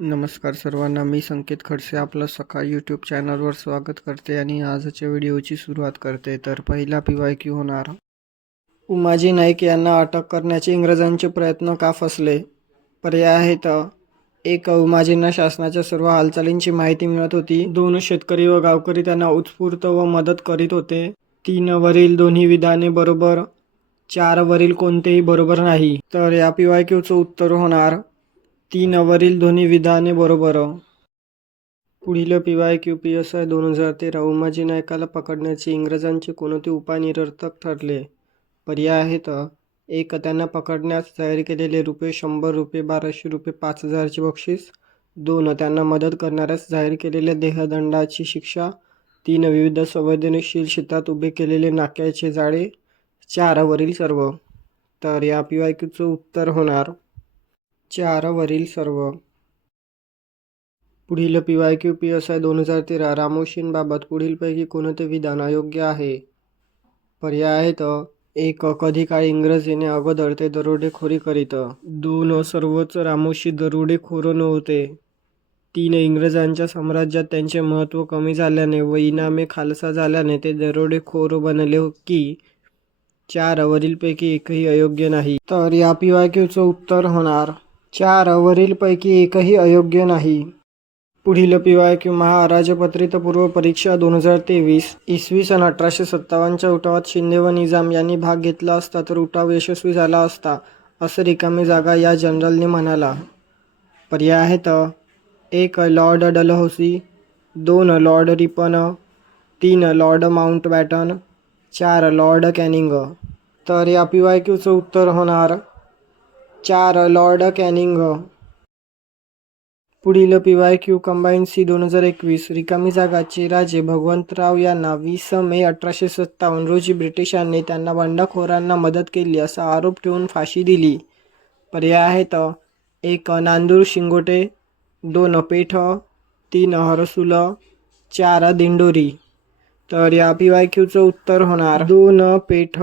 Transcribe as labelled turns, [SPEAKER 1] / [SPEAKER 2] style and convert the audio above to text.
[SPEAKER 1] नमस्कार सर्वांना मी संकेत खडसे आपलं सकाळ यूट्यूब चॅनलवर स्वागत करते आणि आजच्या व्हिडिओची सुरुवात करते. तर पहिला पी वाय क्यू होणार. उमाजी नाईक यांना अटक करण्याचे इंग्रजांचे प्रयत्न का फसले? पर्याय आहेत. एक उमाजींना शासनाच्या सर्व हालचालींची माहिती मिळत होती. दोन शेतकरी व गावकरी त्यांना उत्स्फूर्त व मदत करीत होते. तीन वरील दोन्ही विधाने बरोबर. चार वरील कोणतेही बरोबर नाही. तर या पी वाय क्यूचं उत्तर होणार. तीनवरील दोन्ही विधाने बरोबर पुढील P Y Q P S I दोन हजार तेरा उमाजी नायकाला पकडण्याचे इंग्रजांचे कोणते उपाय निरर्थक ठरले? पर्याय आहेत एक त्यांना पकडण्यास जाहीर केलेले रुपये शंभर रुपये बाराशे रुपये पाच हजारचे बक्षीस. दोन त्यांना मदत करणाऱ्यास जाहीर केलेल्या देहदंडाची शिक्षा. तीन विविध संवेदनशील क्षेत्रात उभे केलेले नाक्याचे जाळे. चार वरील सर्व. तर या पी वाय क्यूचं उत्तर होणार. चारवरील सर्व. पुढील P Y Q P S I दोन हजार तेरा रामोशींबाबत पुढीलपैकी कोणते विधान अयोग्य आहे? पर्याय आहेत. एक कधी काळी इंग्रजीने अगोदर ते दरोडेखोरी करीत. दोन सर्वच रामोशी दरोडेखोर नव्हते. तीन इंग्रजांच्या साम्राज्यात त्यांचे महत्त्व कमी झाल्याने व इनामे खालसा झाल्याने ते दरोडेखोर बनले की चार वरीलपैकी एकही अयोग्य नाही. तर या पी वाय क्यूचं उत्तर होणार. चार वरीलपैकी एकही अयोग्य नाही. पुढील पी वाय क्यू महाराजपत्रित पूर्व परीक्षा दोन हजार तेवीस इसवी सन अठराशे सत्तावन्नच्या उठावात शिंदे व निजाम यांनी भाग घेतला असता तर उठाव यशस्वी झाला असता असं रिकामी जागा या जनरलने म्हणाला. पर्याय आहेत. एक लॉर्ड डलहौसी. दोन लॉर्ड रिपन. तीन लॉर्ड माउंट बॅटन चार लॉर्ड कॅनिंग. तर या पी वाय क्यूचं उत्तर होणार चार लॉर्ड कॅनिंग. पुढील P Y Q combine C दोन हजार एकवीस रिकामी जागाचे राजे भगवंतराव यांना वीस मे अठराशे सत्तावन्न रोजी ब्रिटिशांनी त्यांना बंडखोरांना मदत केली असा आरोप ठेवून फाशी दिली. पर्याय आहेत. एक नांदूर शिंगोटे. दोन पेठ. तीन हरसुल. चार दिंडोरी. तर या पी वाय क्यूचं उत्तर होणार. दोन पेठ.